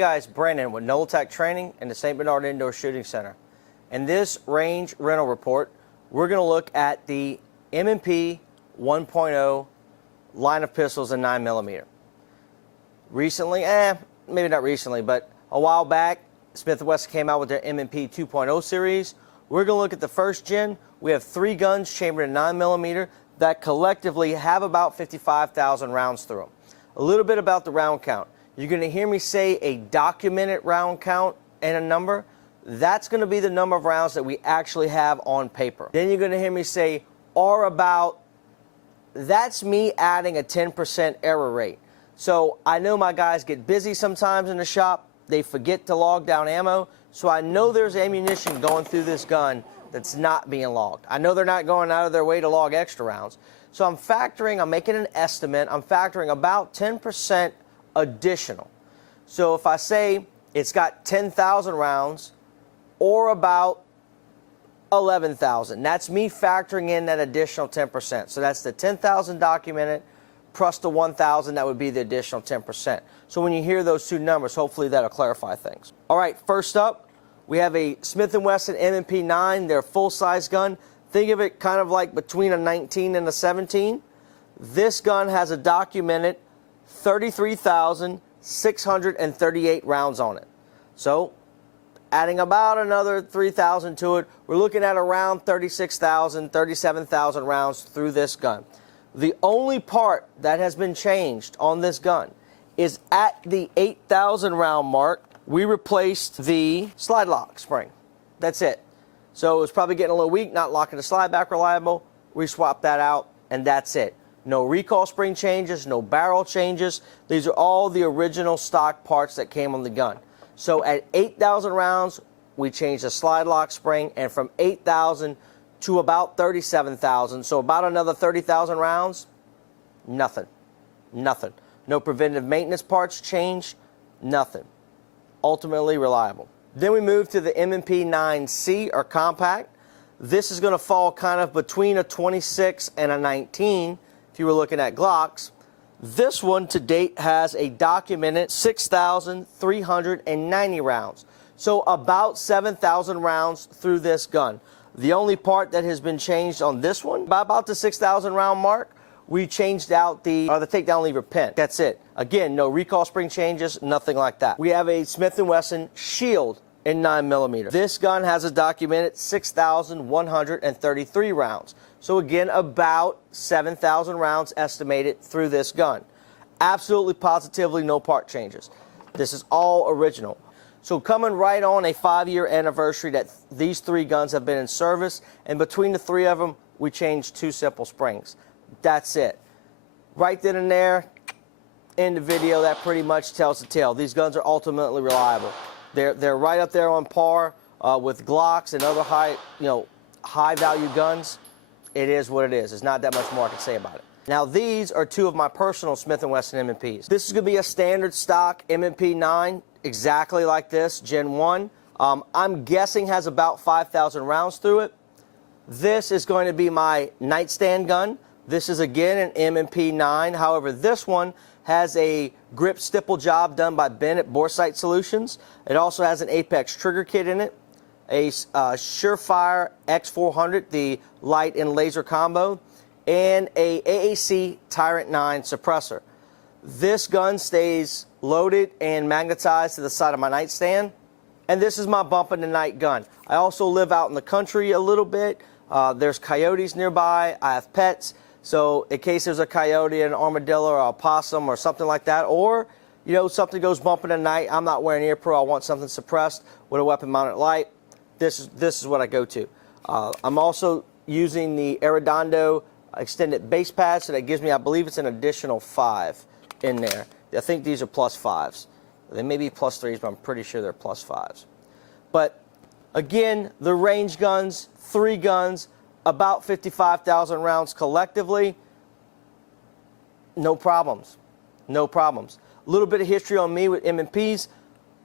Hey guys, Brannon with NOLATAC Training and the St. Bernard Indoor Shooting Center. In this range rental report, we're going to look at the M&P 1.0 line of pistols in 9mm. Recently, maybe not recently, but a while back, Smith and Wesson came out with their M&P 2.0 series. We're going to look at the first gen. We have 3 guns chambered in 9mm that collectively have about 55,000 rounds through them. A little bit about the round count. You're going to hear me say a documented round count and a number. That's going to be the number of rounds that we actually have on paper. Then you're going to hear me say or about. That's me adding a 10% error rate. So I know my guys get busy sometimes in the shop. They forget to log down ammo. So I know there's ammunition going through this gun that's not being logged. I know they're not going out of their way to log extra rounds. So I'm making an estimate. I'm factoring about 10% additional. So if I say it's got 10,000 rounds or about 11,000, that's me factoring in that additional 10%. So that's the 10,000 documented plus the 1,000, that would be the additional 10%. So when you hear those two numbers, hopefully that'll clarify things. All right, first up, we have a Smith and Wesson M&P 9, their full-size gun. Think of it kind of like between a 19 and a 17. This gun has a documented 33,638 rounds on it. So adding about another 3,000 to it, we're looking at around 36,000, 37,000 rounds through this gun. The only part that has been changed on this gun is at the 8,000 round mark, we replaced the slide lock spring. That's it. So it was probably getting a little weak, not locking the slide back reliable. We swapped that out, and that's it. No recoil spring changes, no barrel changes. These are all the original stock parts that came on the gun. So at 8,000 rounds, we changed the slide lock spring, and from 8,000 to about 37,000, so about another 30,000 rounds, nothing. Nothing. No preventative maintenance parts changed, nothing. Ultimately reliable. Then we move to the M&P 9C, or compact. This is going to fall kind of between a 26 and a 19, if you were looking at Glocks. This one to date has a documented 6,390 rounds. So about 7,000 rounds through this gun. The only part that has been changed on this one, by about the 6,000 round mark, we changed out the takedown lever pin. That's it. Again, no recoil spring changes, nothing like that. We have a Smith and Wesson Shield in 9mm. This gun has a documented 6,133 rounds. So again, about 7,000 rounds estimated through this gun. Absolutely, positively, no part changes. This is all original. So coming right on a 5-year anniversary that these 3 guns have been in service, and between the 3 of them, we changed 2 simple springs. That's it. Right then and there, in the video, that pretty much tells the tale. These guns are ultimately reliable. They're right up there on par with Glocks and other high-value guns. It is what it is. There's not that much more I can say about it. Now, these are 2 of my personal Smith & Wesson M&Ps. This is going to be a standard stock M&P 9, exactly like this, Gen 1. I'm guessing has about 5,000 rounds through it. This is going to be my nightstand gun. This is, again, an M&P 9. However, this one has a grip stipple job done by Bennett Boresight Solutions. It also has an Apex trigger kit in it, a Surefire X400, the light and laser combo, and a AAC Tyrant 9 suppressor. This gun stays loaded and magnetized to the side of my nightstand, and this is my bump in the night gun. I also live out in the country a little bit. There's coyotes nearby. I have pets. So in case there's a coyote, an armadillo, or a possum, or something like that, or something goes bump in the night, I'm not wearing ear pro, I want something suppressed with a weapon-mounted light. This is what I go to. I'm also using the Arredondo extended base pad, so that gives me, I believe it's an additional 5 in there. I think these are +5s. They may be +3s, but I'm pretty sure they're +5s. But again, the range guns, 3 guns, about 55,000 rounds collectively. No problems. No problems. A little bit of history on me with M&Ps.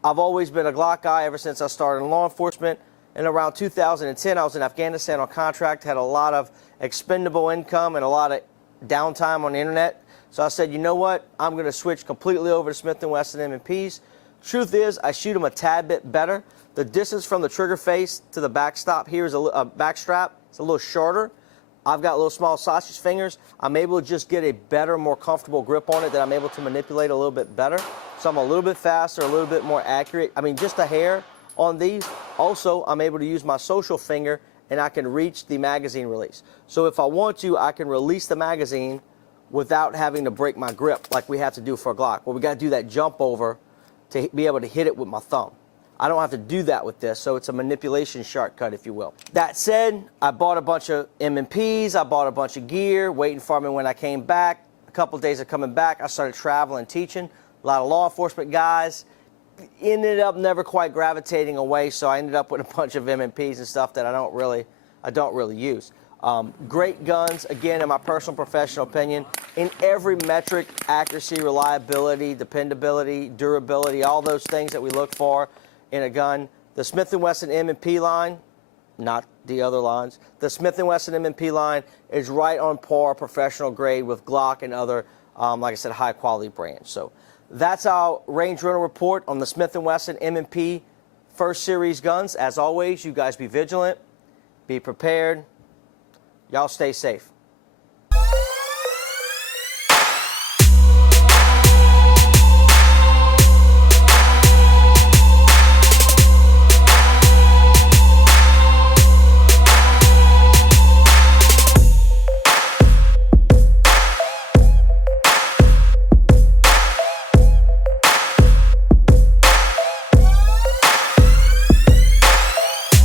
I've always been a Glock guy ever since I started in law enforcement. In around 2010, I was in Afghanistan on contract, had a lot of expendable income and a lot of downtime on the internet. So I said, you know what? I'm going to switch completely over to Smith and Wesson M&Ps. Truth is, I shoot them a tad bit better. The distance from the trigger face to the backstop here is a back strap. It's a little shorter. I've got little small sausage fingers. I'm able to just get a better, more comfortable grip on it that I'm able to manipulate a little bit better. So I'm a little bit faster, a little bit more accurate. I mean, just a hair on these. Also, I'm able to use my social finger and I can reach the magazine release. So if I want to, I can release the magazine without having to break my grip like we have to do for a Glock. Well, we got to do that jump over to be able to hit it with my thumb. I don't have to do that with this, so it's a manipulation shortcut, if you will. That said, I bought a bunch of M&Ps, I bought a bunch of gear, waiting for me when I came back. A couple of days of coming back, I started traveling, teaching. A lot of law enforcement guys. Ended up never quite gravitating away, so I ended up with a bunch of M&Ps and stuff that I don't really use. Great guns, again, in my personal professional opinion, in every metric: accuracy, reliability, dependability, durability, all those things that we look for in a gun. The Smith and Wesson M&P line, not the other lines, the Smith and Wesson M&P line is right on par, professional grade with Glock and other, like I said, high quality brands. So that's our range rental report on the Smith and Wesson M&P first series guns. As always, you guys be vigilant, be prepared. Y'all stay safe.